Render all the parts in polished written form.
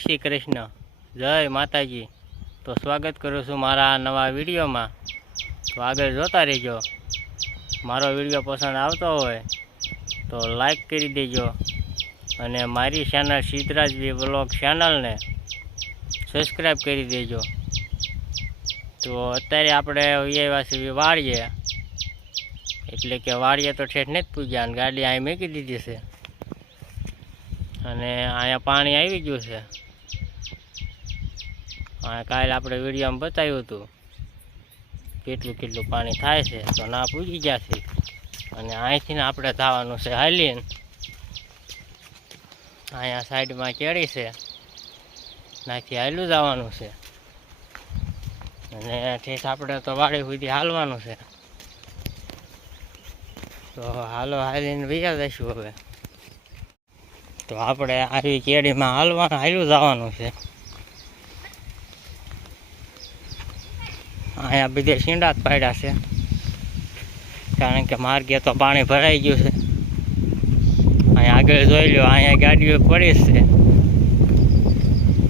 શ્રી કૃષ્ણ, જય માતાજી। તો સ્વાગત કરું છું મારા નવા વિડીયોમાં। તો આગળ જોતા રહેજો। મારો વિડીયો પસંદ આવતો હોય તો લાઈક કરી દેજો અને મારી ચેનલ સિદ્ધરાજ વ્લોગ ચેનલને સબસ્ક્રાઈબ કરી દેજો। તો અત્યારે આપણે આવ્યા છીએ વાડીએ, એટલે કે વાડીએ તો ઠેઠ નથી પૂગ્યા અને ગાડી અહીં મૂકી દીધી છે અને અહીંયા પાણી આવી ગયું છે। કાલે આપણે વિડીયોમાં બતાવ્યું હતું કેટલું કેટલું પાણી થાય છે, તો ના પૂજી ગયા છે અને અહીંથી ને આપણે જવાનું છે હાલીને। અહીંયા સાઈડમાં કેળી છે, નાથી હાલું જવાનું છે અને ઠેઠ આપણે તો વાડી સુધી હાલવાનું છે। તો હાલો હાલીને વૈયા જઈશું હવે। તો આપણે આવી કેળીમાં હાલ્યું જવાનું છે। અહીંયા બધે શીંડા જ પાડ્યા છે, કારણ કે માર્ગે તો પાણી ભરાઈ ગયું છે। અહીંયા આગળ જોઈ લો, અહીંયા ગાડીઓ પડી છે,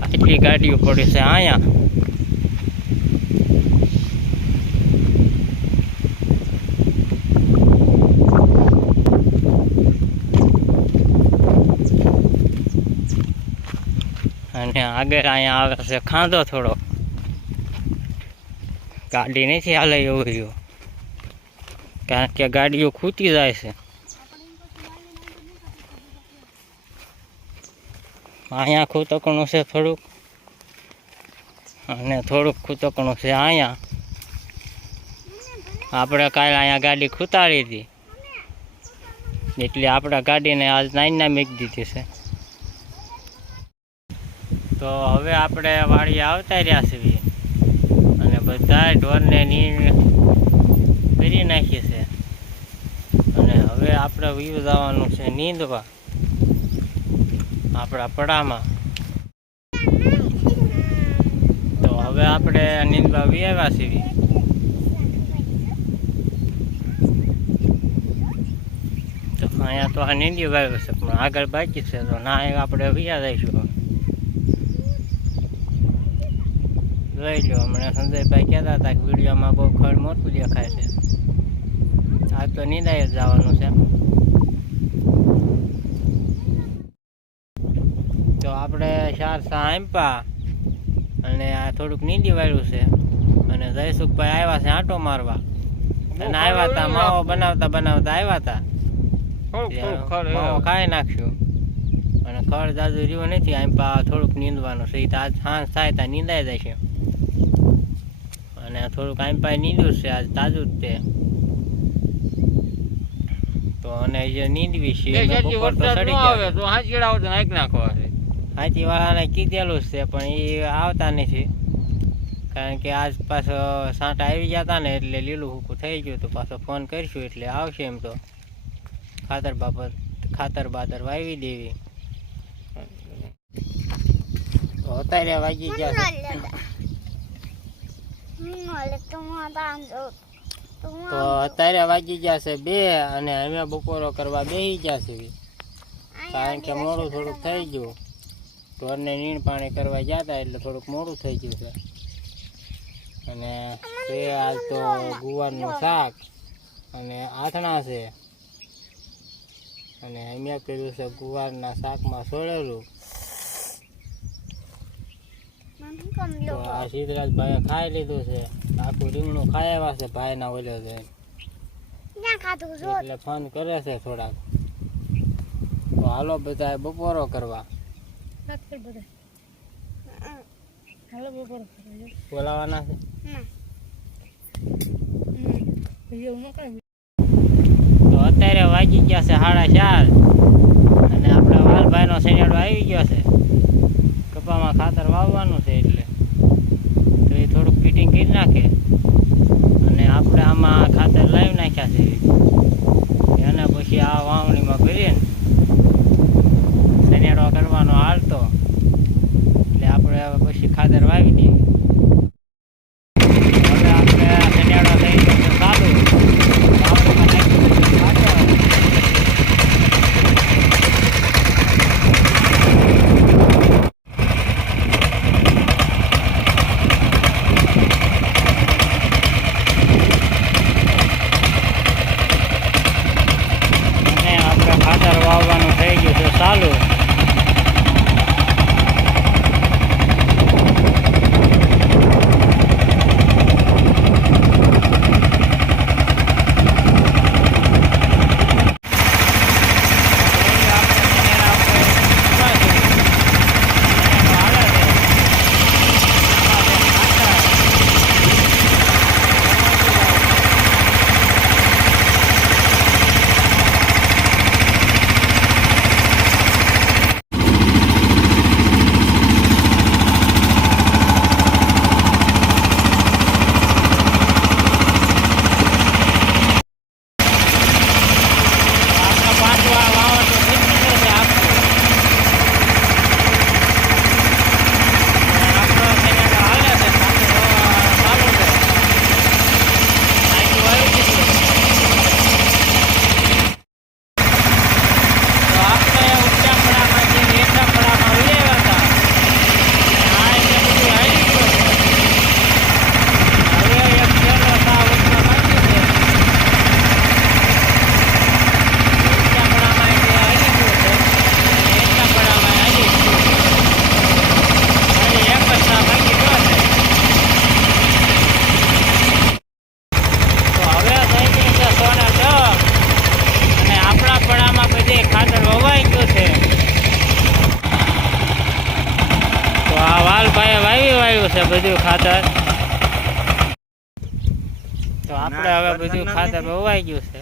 આટલી ગાડીઓ પડી છે અહીંયા। અને આગળ અહીંયા આવે છે ખાંધો થોડો, ગાડી નથી હાલે એવું રહ્યું, કારણ કે ગાડીઓ ખૂટી જાય છે। અહીંયા ખૂતકણું છે થોડુંક અને થોડુંક ખૂતકણું છે અહીંયા। આપણે કાલે અહીંયા ગાડી ખૂતાડી હતી, એટલે આપણે ગાડીને આજ નાઈના મૂકી દીધી છે। તો હવે આપણે વાડીએ આવતા રહ્યા છીએ અને બધા ઢોરને નીર કરી નાખીએ છે અને હવે આપણે વ્યૂ જવાનું છે નીંદવા આપણા પડામાં। તો હવે આપણે નીંદવા આવ્યા છીએ। તો અહીંયા તો આ નીંદી વાવ્યું છે, પણ આગળ બાકી છે, તો ના આપણે વ્યા જઈશું। જોઈ લો, હમણાં સંજયભાઈ કહેતા હતા કે વિડીયોમાં બહુ ખડ મોટું દેખાય છે, આ તો નિંદાય જ જવાનું છે। તો આપણે 4 સા આંપા અને આ થોડુંક નીંદી વાળ્યું છે અને જયસુખભાઈ આવ્યા છે આંટો મારવા, અને આવ્યા હતા માવો બનાવતા આવ્યા હતા, માવો ખાઈ નાખશું અને ખડ જાજુ રહ્યું નથી, આંપા થોડુંક નીંદવાનું છે, આજ સાંજ થાય ત્યાં નીંદાઈ જશે અને થોડુંક આંપા નીંદ્યું છે આજ તાજું જ તે। તો અને જે નીંદવી છે હાથી વાળાને કીધેલું છે, પણ એ આવતા નથી, કારણ કે આજ પાછો સાંટા આવી ગયા હતા ને, એટલે લીલું હુકું થઈ ગયું, તો પાછો ફોન કરીશું એટલે આવશે। એમ તો ખાતર બાતર વાવી દેવી। તો અત્યારે વાગી ગયા છે, તો અત્યારે વાગી ગયા છે 2 અને અમે બપોરો કરવા બેસી ગયા છે, કારણ કે મોડું થોડુંક થઈ ગયું, ઢોરને નીણ પાણી કરવા ગયા હતા એટલે થોડુંક મોડું થઈ ગયું છે। અને તે આજ તો ગુવારનું શાક અને આથણા છે, અને અમે કર્યું છે ગુવારના શાકમાં સોળેલું। તો આ સિદ્ધરાજભાઈએ ખાઈ લીધું છે, આખું રીંગણું ખાઈ આવ્યા છે ભાઈના ઓલે છે, એટલે ફોન કરે છે થોડાક। તો હાલો બધા બપોરો કરવા, બોલાવાના છે। તો અત્યારે વાગી ગયા છે 4:30 અને આપણા વાલભાઈનો શેનેડો આવી ગયો છે, કપામાં ખાતર વાવવાનું છે, એટલે તો એ થોડુંક ફિટિંગ કરી નાખે અને આપણે આમાં ખાતર લાવી નાખ્યા છે, અને પછી આ વાવણીમાં ભરીને શેનેડો કરવાનો હાલતો, એટલે આપણે પછી ખાતર વાવી દઈએ। હવે આપણે શેનેડો થઈ ગયો ચાલુ, વાવણીમાં નાખી ખાતર। ચાલુ. ખાતર વવાઈ ગયું છે. તો આ વાલભાઈએ વાવ્યું છે બધું ખાતર. તો આપણે હવે બધું ખાતર વવાઈ ગયું છે.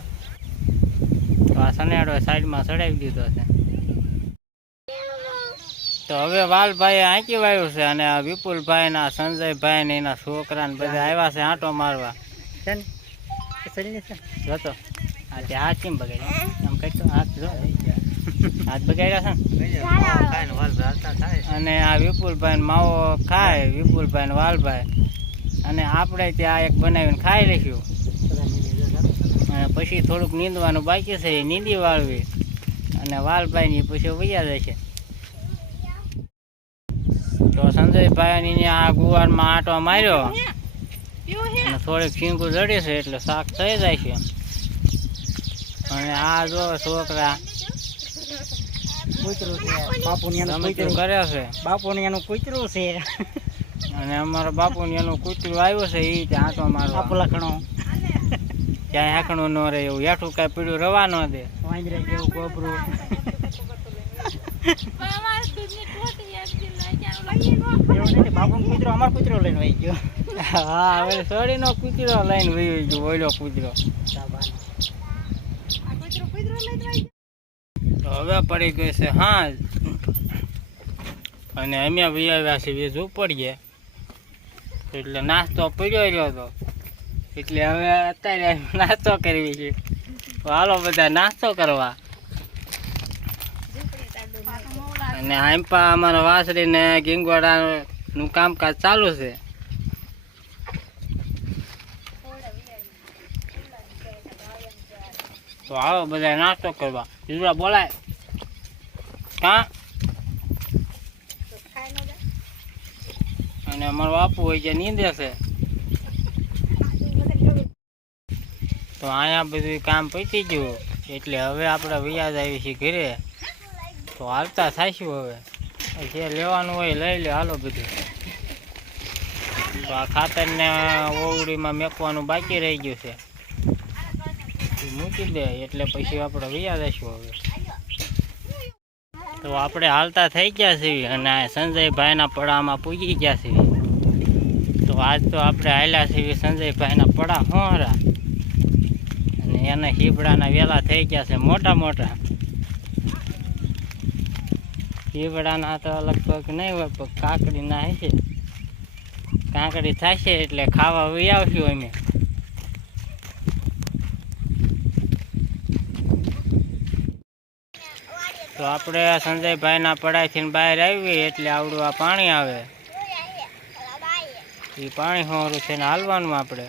તો આ સનેડો સાઈડમાં ચડાવી દીધો છે. તો હવે વાલભાઈએ આંકી વાવ્યું છે અને આ વિપુલભાઈ ના સંજયભાઈ ને એના છોકરા ને બધા આવ્યા છે આંટો મારવા. જોતો હાથ કેમ બગાડ્યા? આમ કરતો હાથ જો હાથ બગાડ્યા છે. અને આ વિપુલભાઈ માવો ખાય, વિપુલભાઈ વાલભાઈ, અને આપણે ત્યાં એક બનાવીને ખાઈ લઈશું. અને પછી થોડુંક નીંદવાનું બાકી છે, એ નીંદી વાળવી અને વાલભાઈ ની પછી વૈયા જશે. તો સંજયભાઈ ની આ ગુવારમાં આંટો માર્યો અને થોડીક શીંગું જડી છે એટલે શાક થઈ જાય છે. અને આ જો છોકરા કરે છે, બાપુને એનું કૂતરું છે અને અમારા બાપુને એનું કૂતરું આવ્યું છે. એ આંટો મારવા લખણો ક્યાંય હાંકણું ન રહે એવું, હેઠું કઈ પીડ્યું રવા ન દે. વાંદરા જેવું ગોબરું. બાપુ કૂતરો અમારો કૂતરો લઈને વહી ગયો. હા, હવે સોડી નો કૂતરો લઈને વહી ગયો, ઓઈલો કૂતરો. તો હવે પડી ગઈ છે હાંજ અને અમે વહી આવ્યા છીએ ઝૂંપડીએ. એટલે નાસ્તો પીડ્યો રહ્યો હતો એટલે હવે અત્યારે નાસ્તો કરવી છે. તો હાલો બધા નાસ્તો કરવા. અને આંપા અમારા વાસળીને ગીંગોડાનું કામકાજ ચાલુ છે. તો આવો બધા નાસ્તો કરવા. જીજુડા બોલાય કાં? અને અમારો બાપુ હોય છે નીંદે છે. તો અહીંયા બધું કામ પતી ગયું એટલે હવે આપણે વ્યાજ આવી છીએ ઘરે. તો હાલતા થાશું હવે, જે લેવાનું હોય લઈ લે. હાલો બધું. તો આ ખાતરને ઓવડીમાં મેકવાનું બાકી રહી ગયું છે, મૂકી દે એટલે પછી આપણે વ્યાજ આવીશું હવે. તો આપણે હાલતા થઈ ગયા છીએ અને સંજયભાઈના પડામાં પૂગી ગયા છીએ. તો આજ તો આપણે હાલ્યા છીએ સંજયભાઈના પડા હોરા, અને એના હીબડાના વેલા થઈ ગયા છે મોટા મોટા. હીબડાના તો લગભગ નહીં હોય પણ કાકડીના હશે. કાકડી થશે એટલે ખાવા વહી આવશું અમે. તો આપણે સંજયભાઈના પડાઈથી બહાર આવી એટલે આવડું આ પાણી આવે. એ પાણી હોરું છે ને હાલવાનું આપણે.